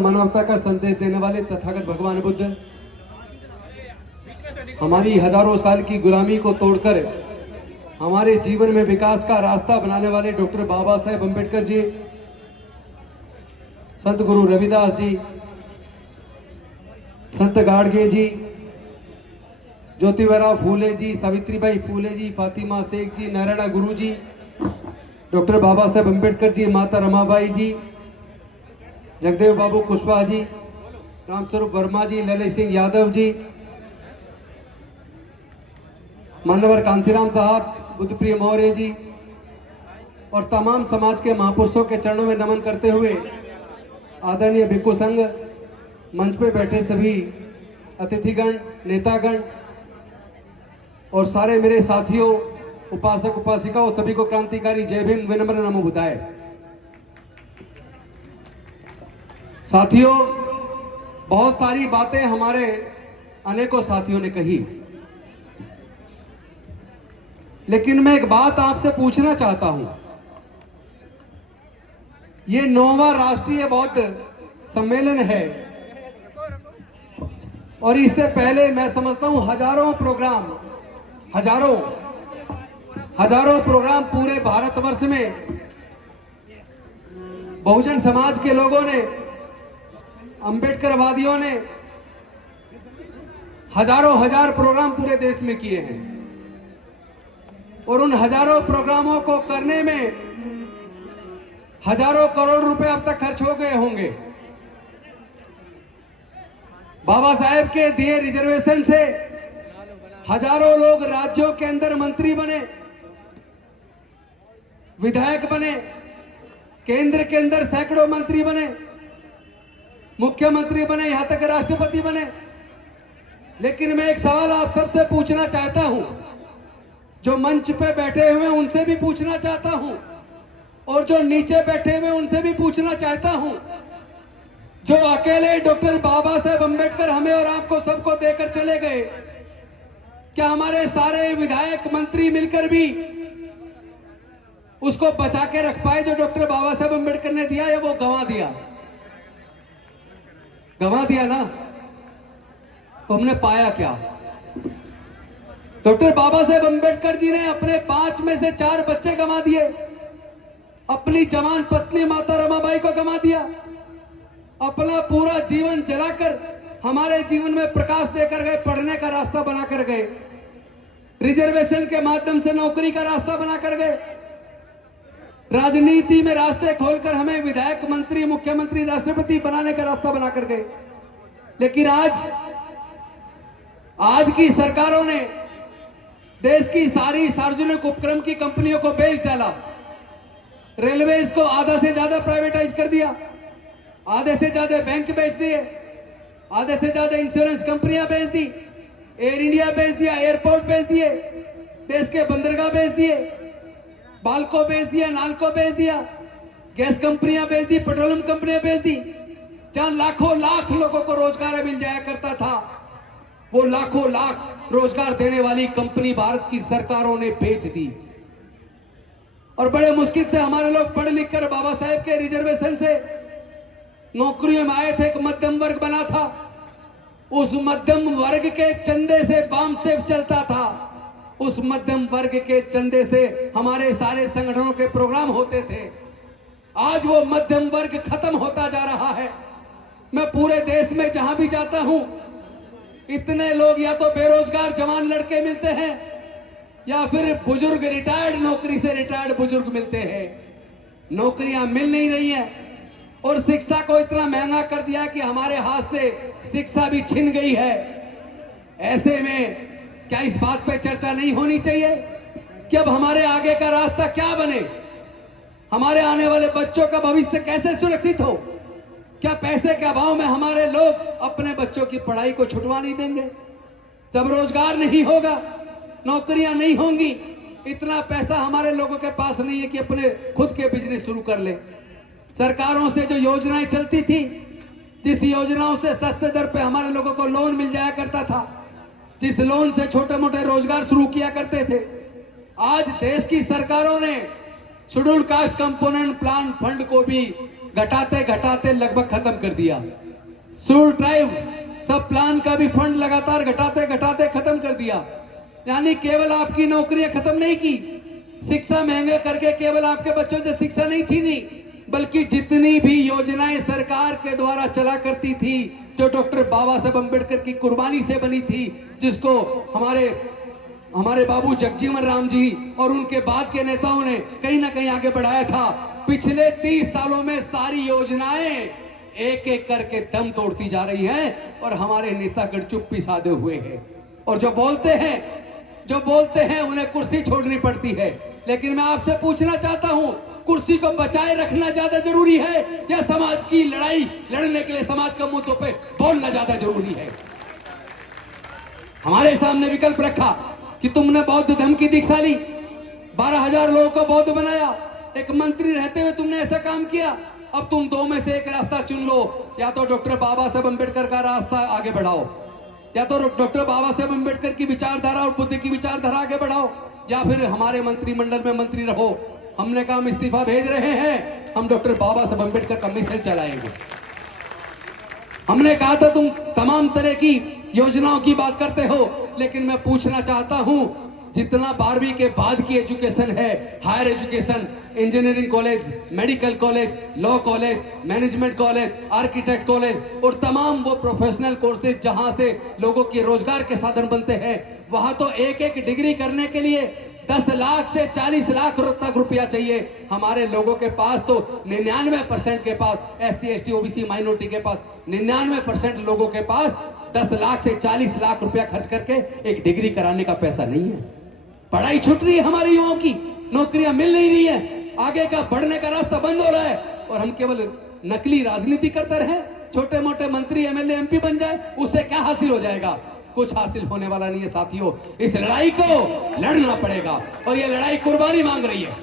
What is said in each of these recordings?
मानवता का संदेश देने वाले तथागत भगवान बुद्ध हमारी हजारों साल की गुलामी को तोड़कर हमारे जीवन में विकास का रास्ता बनाने वाले डॉक्टर बाबा साहेब अम्बेडकर जी, संत गुरु रविदास जी, संत गाडगे जी, ज्योतिबा फूले जी, सावित्रीबाई फूले जी, फातिमा शेख जी, नारायणा गुरु जी, डॉक्टर बाबा साहेब अम्बेडकर जी, माता रमाबाई जी, जगदेव बाबू कुशवाहा जी, रामस्वरूप वर्मा जी, ललित सिंह यादव जी, मान्यवर कांसीराम साहब, बुद्धप्रिय मौर्य जी और तमाम समाज के महापुरुषों के चरणों में नमन करते हुए आदरणीय भिक्खु संघ, मंच पे बैठे सभी अतिथिगण, नेतागण और सारे मेरे साथियों, उपासक उपासिकाओं, सभी को क्रांतिकारी जय भीम, विनम्र नमो बुधाय। साथियों, बहुत सारी बातें हमारे अनेकों साथियों ने कही, लेकिन मैं एक बात आपसे पूछना चाहता हूं। ये 9वां राष्ट्रीय बौद्ध सम्मेलन है और इससे पहले मैं समझता हूं हजारों प्रोग्राम पूरे भारतवर्ष में बहुजन समाज के लोगों ने, अंबेडकरवादियों ने हजार प्रोग्राम पूरे देश में किए हैं और उन हजारों प्रोग्रामों को करने में हजारों करोड़ रुपए अब तक खर्च हो गए होंगे। बाबा साहेब के दिए रिजर्वेशन से हजारों लोग राज्यों के अंदर मंत्री बने, विधायक बने, केंद्र के अंदर सैकड़ों मंत्री बने, मुख्यमंत्री बने, यहां तक राष्ट्रपति बने। लेकिन मैं एक सवाल आप सबसे पूछना चाहता हूं, जो मंच पे बैठे हुए उनसे भी पूछना चाहता हूं और जो नीचे बैठे हुए उनसे भी पूछना चाहता हूं, जो अकेले डॉक्टर बाबा साहेब अम्बेडकर हमें और आपको सबको देकर चले गए, क्या हमारे सारे विधायक मंत्री मिलकर भी उसको बचा के रख पाए जो डॉक्टर बाबा साहेब अम्बेडकर ने दिया, या वो गंवा दिया ना? तो हमने पाया क्या? डॉक्टर बाबा साहेब अम्बेडकर जी ने अपने 5 में से 4 बच्चे गंवा दिए, अपनी जवान पत्नी माता रमाबाई को गंवा दिया, अपना पूरा जीवन जलाकर हमारे जीवन में प्रकाश देकर गए, पढ़ने का रास्ता बनाकर गए, रिजर्वेशन के माध्यम से नौकरी का रास्ता बनाकर गए, राजनीति में रास्ते खोलकर हमें विधायक, मंत्री, मुख्यमंत्री, राष्ट्रपति बनाने का रास्ता बनाकर गए। लेकिन आज की सरकारों ने देश की सारी सार्वजनिक उपक्रम की कंपनियों को बेच डाला, रेलवेज को आधा से ज्यादा प्राइवेटाइज कर दिया, आधे से ज्यादा बैंक बेच दिए, आधे से ज्यादा इंश्योरेंस कंपनियां बेच दी, एयर इंडिया बेच दिया, एयरपोर्ट बेच दिए, देश के बंदरगाह बेच दिए, बाल्को बेच दिया, नाल्को बेच दिया, गैस कंपनियां बेच दी, पेट्रोलियम कंपनियां बेच दी। जहां लाखों लाख लोगों को रोजगार मिल जाया करता था, वो लाखों लाख रोजगार देने वाली कंपनी भारत की सरकारों ने बेच दी और बड़े मुश्किल से हमारे लोग पढ़ लिख कर बाबा साहेब के रिजर्वेशन से नौकरियों में आए थे। एक मध्यम वर्ग बना था, उस मध्यम वर्ग के चंदे से बाम सेफ चलता था, उस मध्यम वर्ग के चंदे से हमारे सारे संगठनों के प्रोग्राम होते थे। आज वो मध्यम वर्ग खत्म होता जा रहा है। मैं पूरे देश में जहां भी जाता हूं, इतने लोग या तो बेरोजगार जवान लड़के मिलते हैं या फिर बुजुर्ग, रिटायर्ड नौकरी से रिटायर्ड बुजुर्ग मिलते हैं। नौकरियां मिल नहीं रही हैं और शिक्षा को इतना महंगा कर दिया कि हमारे हाथ से शिक्षा भी छिन गई है। ऐसे में क्या इस बात पे चर्चा नहीं होनी चाहिए कि अब हमारे आगे का रास्ता क्या बने, हमारे आने वाले बच्चों का भविष्य कैसे सुरक्षित हो? क्या पैसे के अभाव में हमारे लोग अपने बच्चों की पढ़ाई को छुटवा नहीं देंगे? जब रोजगार नहीं होगा, नौकरियां नहीं होंगी, इतना पैसा हमारे लोगों के पास नहीं है कि अपने खुद के बिजनेस शुरू कर ले। सरकारों से जो योजनाएं चलती थी, जिस योजनाओं से सस्ते दर पे हमारे लोगों को लोन मिल जाया करता था, जिस लोन से छोटे मोटे रोजगार शुरू किया करते थे, आज देश की सरकारों ने schedule caste component plan fund को भी घटाते घटाते लगभग खत्म कर दिया। सूर ड्राइव सब प्लान का भी फंड लगातार घटाते घटाते खत्म कर दिया। यानी केवल आपकी नौकरियां खत्म नहीं की, शिक्षा महंगे करके केवल आपके बच्चों से शिक्षा नहीं छीनी, बल्कि जितनी भी योजनाएं सरकार के द्वारा चला करती थी, जो डॉक्टर बाबा साहब अम्बेडकर की कुर्बानी से बनी थी, जिसको हमारे बाबू जगजीवन राम जी और उनके बाद के नेताओं ने कहीं ना कहीं आगे बढ़ाया था, पिछले 30 सालों में सारी योजनाएं एक एक करके दम तोड़ती जा रही हैं और हमारे नेतागण चुप्पी साधे हुए हैं। और जो बोलते हैं उन्हें कुर्सी छोड़नी पड़ती है। लेकिन मैं आपसे पूछना चाहता हूं, कुर्सी को बचाए रखना ज्यादा जरूरी है या समाज की लड़ाई लड़ने के लिए समाज के मुद्दों पे बोलना ज्यादा जरूरी है? हमारे सामने विकल्प रखा कि तुमने बौद्ध धर्म की दीक्षा ली, 12,000 लोगों को बौद्ध बनाया, एक मंत्री रहते हुए तुमने ऐसा काम किया, अब तुम दो में से एक रास्ता चुन लो, या तो डॉक्टर बाबा साहब अम्बेडकर का रास्ता आगे बढ़ाओ, या तो डॉक्टर बाबा साहब अम्बेडकर की विचारधारा और बुद्ध की विचारधारा आगे बढ़ाओ, या फिर हमारे मंत्रिमंडल में मंत्री रहो। हमने कहा हम इस्तीफा भेज रहे हैं, हम डॉक्टर बाबा साहब अम्बेडकर का मिशन चलाएंगे। हमने कहा था तुम तमाम तरह की योजनाओं की बात करते हो, लेकिन मैं पूछना चाहता हूं, जितना 12वीं के बाद की एजुकेशन है, higher education, engineering college, medical college, law college, management college, architect college और तमाम वो प्रोफेशनल कोर्सेज जहां से लोगों के रोजगार के साधन बनते हैं, वहां तो एक एक डिग्री करने के लिए 10 लाख से 40 लाख तक रुपया चाहिए। हमारे लोगों के पास तो 99% के पास, SC ST OBC माइनॉरिटी के पास 99% लोगों के पास 10 लाख से 40 लाख रुपया खर्च करके एक डिग्री कराने का पैसा नहीं है। पढ़ाई छूट रही है हमारे युवाओं की, नौकरियां मिल नहीं रही है, आगे का बढ़ने का रास्ता बंद हो रहा है और हम केवल नकली राजनीति करते रहे, छोटे मोटे मंत्री MLA MP बन जाए, उससे क्या हासिल हो जाएगा? कुछ हासिल होने वाला नहीं है साथियों। इस लड़ाई को लड़ना पड़ेगा और ये लड़ाई कुर्बानी मांग रही है,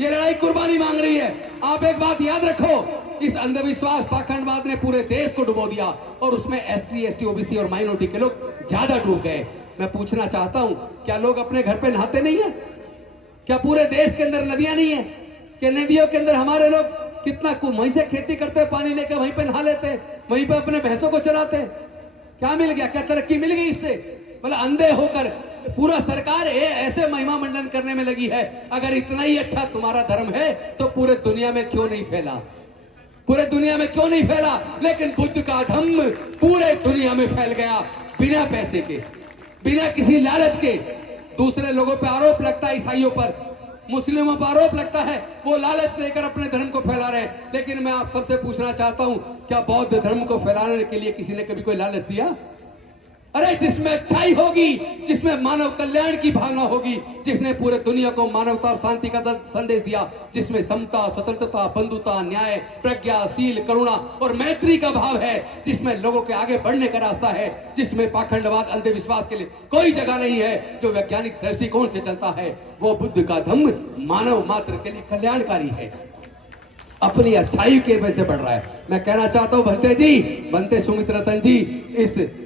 ये लड़ाई कुर्बानी मांग रही है। आप एक बात याद रखो, इस अंधविश्वास पाखंडवाद ने पूरे देश को डुबो दिया और उसमें SC ST OBC और माइनॉरिटी के लोग ज्यादा डूब गए। मैं पूछना चाहता हूं, क्या लोग अपने घर पे नहाते नहीं है? क्या पूरे देश के अंदर नदियां नहीं है? क्या नदियों के अंदर हमारे लोग कितना वहीं से खेती करते, पानी लेकर वहीं पे नहा लेते, वहीं पे अपने भैंसों को चराते? क्या मिल गया? क्या तरक्की मिल गई इससे? मतलब अंधे होकर पूरा सरकार ऐसे महिमा मंडन करने में लगी है। अगर इतना ही अच्छा तुम्हारा धर्म है तो पूरे दुनिया में क्यों नहीं फैला? पूरे दुनिया में क्यों नहीं फैला? लेकिन बुद्ध का धर्म पूरे दुनिया में फैल गया, बिना पैसे के, बिना किसी लालच के। दूसरे लोगों पर आरोप लगता है, ईसाइयों पर, मुस्लिमों पर आरोप लगता है, वो लालच देकर अपने धर्म को फैला रहे हैं। लेकिन मैं आप सबसे पूछना चाहता हूं, क्या बौद्ध धर्म को फैलाने के लिए किसी ने कभी कोई लालच दिया? अरे जिसमें अच्छाई होगी, जिसमें मानव कल्याण की भावना होगी, जिसने पूरे दुनिया को मानवता और शांति का संदेश दिया, जिसमें समता, स्वतंत्रता, बंधुता, न्याय, प्रज्ञा, शील, करुणा और मैत्री का भाव है, जिसमें लोगों के आगे बढ़ने का रास्ता है, जिसमें पाखंडवाद, अंधविश्वास के लिए कोई जगह नहीं है, जो वैज्ञानिक दृष्टिकोण से चलता है, वो बुद्ध का धम्म मानव मात्र के लिए कल्याणकारी है, अपनी अच्छाई के वजह से बढ़ रहा है। मैं कहना चाहता हूं बनते सुमित रतन जी,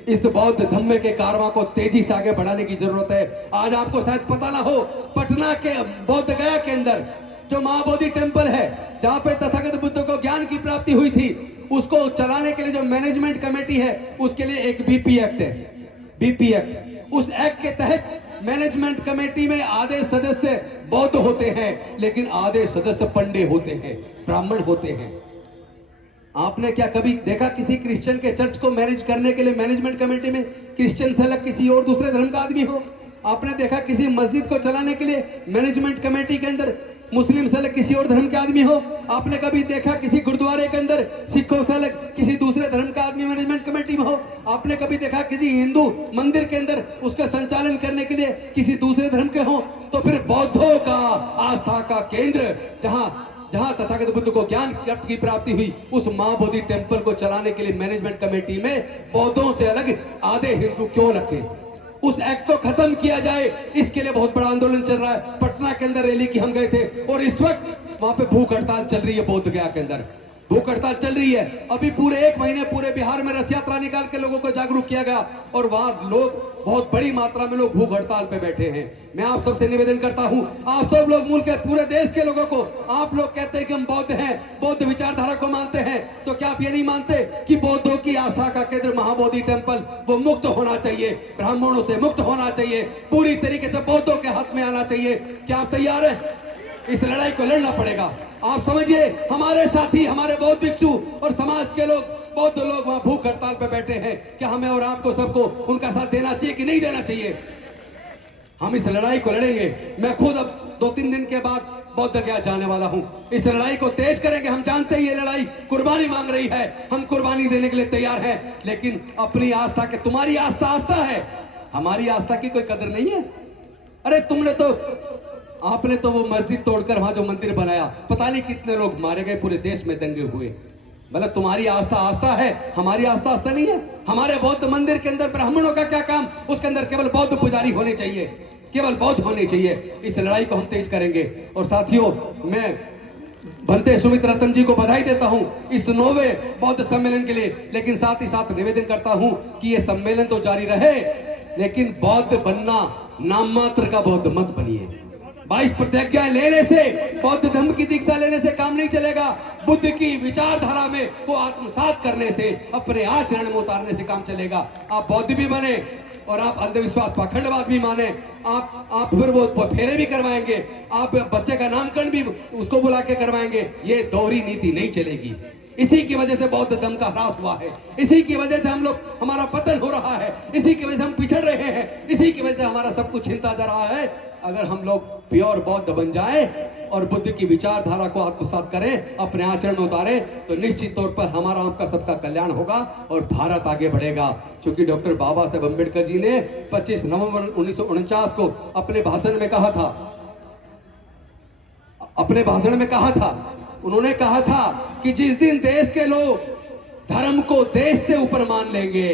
इस बौद्ध धम्म के कारवां को तेजी से आगे बढ़ाने की जरूरत है। आज आपको शायद पता ना हो, पटना के बौद्ध गया के अंदर जो महाबोधि टेम्पल है, जहां पे तथागत बुद्ध को ज्ञान की प्राप्ति हुई थी, उसको चलाने के लिए जो मैनेजमेंट कमेटी है, उसके लिए एक BP एक्ट है, BP एक्ट। उस एक्ट के तहत मैनेजमेंट कमेटी में आधे सदस्य बौद्ध होते हैं, लेकिन आधे सदस्य पंडे होते हैं, ब्राह्मण होते हैं। आपने क्या कभी देखा किसी क्रिश्चियन के चर्च को मैनेज करने के लिए मैनेजमेंट कमेटी में क्रिश्चियन से अलग किसी और दूसरे धर्म का आदमी हो? आपने देखा किसी मस्जिद को चलाने के लिए मैनेजमेंट कमेटी के अंदर मुस्लिम से अलग किसी और धर्म का आदमी हो? आपने कभी देखा किसी गुरुद्वारे के अंदर सिखों से अलग किसी दूसरे धर्म का आदमी मैनेजमेंट कमेटी में हो? आपने कभी देखा किसी हिंदू मंदिर के अंदर उसका संचालन करने के लिए किसी दूसरे धर्म के हो? तो फिर बौद्धों का आस्था का केंद्र, जहां तथागत बुद्ध को ज्ञान की प्राप्ति हुई, उस महाबोधि टेम्पल को चलाने के लिए मैनेजमेंट कमेटी में बौद्धों से अलग आधे हिंदू क्यों रखे? उस एक्ट को खत्म किया जाए, इसके लिए बहुत बड़ा आंदोलन चल रहा है। पटना के अंदर रैली की हम गए थे और इस वक्त वहां पे भूख हड़ताल चल रही है बौद्ध गया के अंदर। भूख हड़ताल चल रही है। अभी पूरे 1 महीने पूरे बिहार में रथ यात्रा निकाल के लोगों को जागरूक किया गया और वहां लोग बहुत बड़ी मात्रा में लोग भूख हड़ताल पे बैठे हैं। मैं आप सबसे निवेदन करता हूं, आप सब लोग मुल्क के पूरे देश के लोगों को, आप लोग कहते हैं कि हम बौद्ध हैं, बौद्ध विचारधारा को मानते हैं, तो क्या आप ये नहीं मानते कि बौद्धों की आस्था का केंद्र महाबोधि टेम्पल वो मुक्त होना चाहिए, ब्राह्मणों से मुक्त होना चाहिए, पूरी तरीके से बौद्धों के हाथ में आना चाहिए? क्या आप तैयार हैं? इस लड़ाई को लड़ना पड़ेगा। आप समझिए, हमारे साथी, हमारे बौद्ध भिक्षु और समाज के लोग, बौद्ध लोग वहां भूख हड़ताल पे बैठे हैं। क्या हमें और आपको सबको उनका साथ देना चाहिए कि नहीं देना चाहिए? हम इस लड़ाई को लड़ेंगे। मैं खुद अब 2-3 दिन के बाद बौद्ध गया जाने वाला हूं। इस लड़ाई को तेज करेंगे। हम जानते हैं ये लड़ाई कुर्बानी मांग रही है, हम कुर्बानी देने के लिए तैयार हैं, लेकिन अपनी आस्था के, तुम्हारी आस्था आस्था है, हमारी आस्था की कोई कदर नहीं है। अरे आपने तो वो मस्जिद तोड़कर वहां जो मंदिर बनाया, पता नहीं कितने लोग मारे गए, पूरे देश में दंगे हुए। मतलब तुम्हारी आस्था आस्था है, हमारी आस्था आस्था नहीं है। हमारे बौद्ध मंदिर के अंदर ब्राह्मणों का क्या काम? उसके अंदर केवल बौद्ध पुजारी होने चाहिए, केवल बौद्ध होने चाहिए। इस लड़ाई को हम तेज करेंगे। और साथियों, मैं भंते सुमित रतन जी को बधाई देता हूं इस 9वें बौद्ध सम्मेलन के लिए, लेकिन साथ ही साथ निवेदन करता हूं कि यह सम्मेलन तो जारी रहे, लेकिन बौद्ध बनना नाम मात्र का बौद्ध मत बनिए। 22 प्रतिज्ञाएं लेने से, बौद्ध धर्म की दीक्षा लेने से काम नहीं चलेगा। बुद्ध की विचारधारा में वो आत्मसात करने से, अपने आचरण में उतारने से काम चलेगा। आप बौद्ध भी बने और आप अंधविश्वास पाखंडवाद भी माने, आप फिर वो फेरे भी करवाएंगे, आप बच्चे का नामकरण भी उसको बुला के करवाएंगे। ये दोहरी नीति नहीं चलेगी। इसी की वजह से बौद्ध धर्म का ह्रास हुआ है, इसी की वजह से हम लोग, हमारा पतन हो रहा है, इसी की वजह से हम पिछड़ रहे हैं, इसी की वजह से हमारा सब कुछ छिनता जा रहा है। अगर हम लोग प्योर बौद्ध बन जाए और बुद्ध की विचारधारा को आत्मसात करें, अपने आचरण में उतारें, तो निश्चित तौर पर हमारा, आपका सबका कल्याण होगा और भारत आगे बढ़ेगा। क्योंकि डॉक्टर बाबा साहेब अम्बेडकर जी ने 25 नवंबर 1949 को अपने भाषण में कहा था, उन्होंने कहा था कि जिस दिन देश के लोग धर्म को देश से ऊपर मान लेंगे,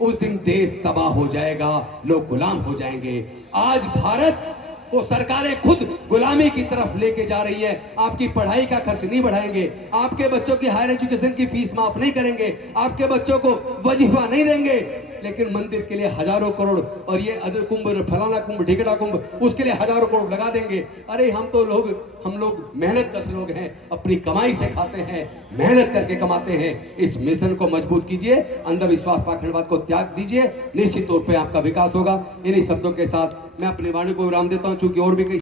उस दिन देश तबाह हो जाएगा, लोग गुलाम हो जाएंगे। आज भारत को सरकारें खुद गुलामी की तरफ लेके जा रही है। आपकी पढ़ाई का खर्च नहीं बढ़ाएंगे, आपके बच्चों की हायर एजुकेशन की फीस माफ नहीं करेंगे, आपके बच्चों को वजीफा नहीं देंगे, लेकिन मंदिर के लिए हजारों करोड़, और ये अदर कुंभ, फलाना कुंभ, ढिगड़ा कुंभ, उसके लिए हजारों करोड़ लगा देंगे। अरे हम लोग मेहनत कश लोग हैं, अपनी कमाई से खाते हैं, मेहनत करके कमाते हैं। इस मिशन को मजबूत कीजिए, अंधविश्वास पाखंडवाद को त्याग दीजिए, निश्चित तौर पे आपका विकास होगा। इन्हीं शब्दों के साथ मैं अपनी वाणी को विराम देता हूं, चूंकि और भी कई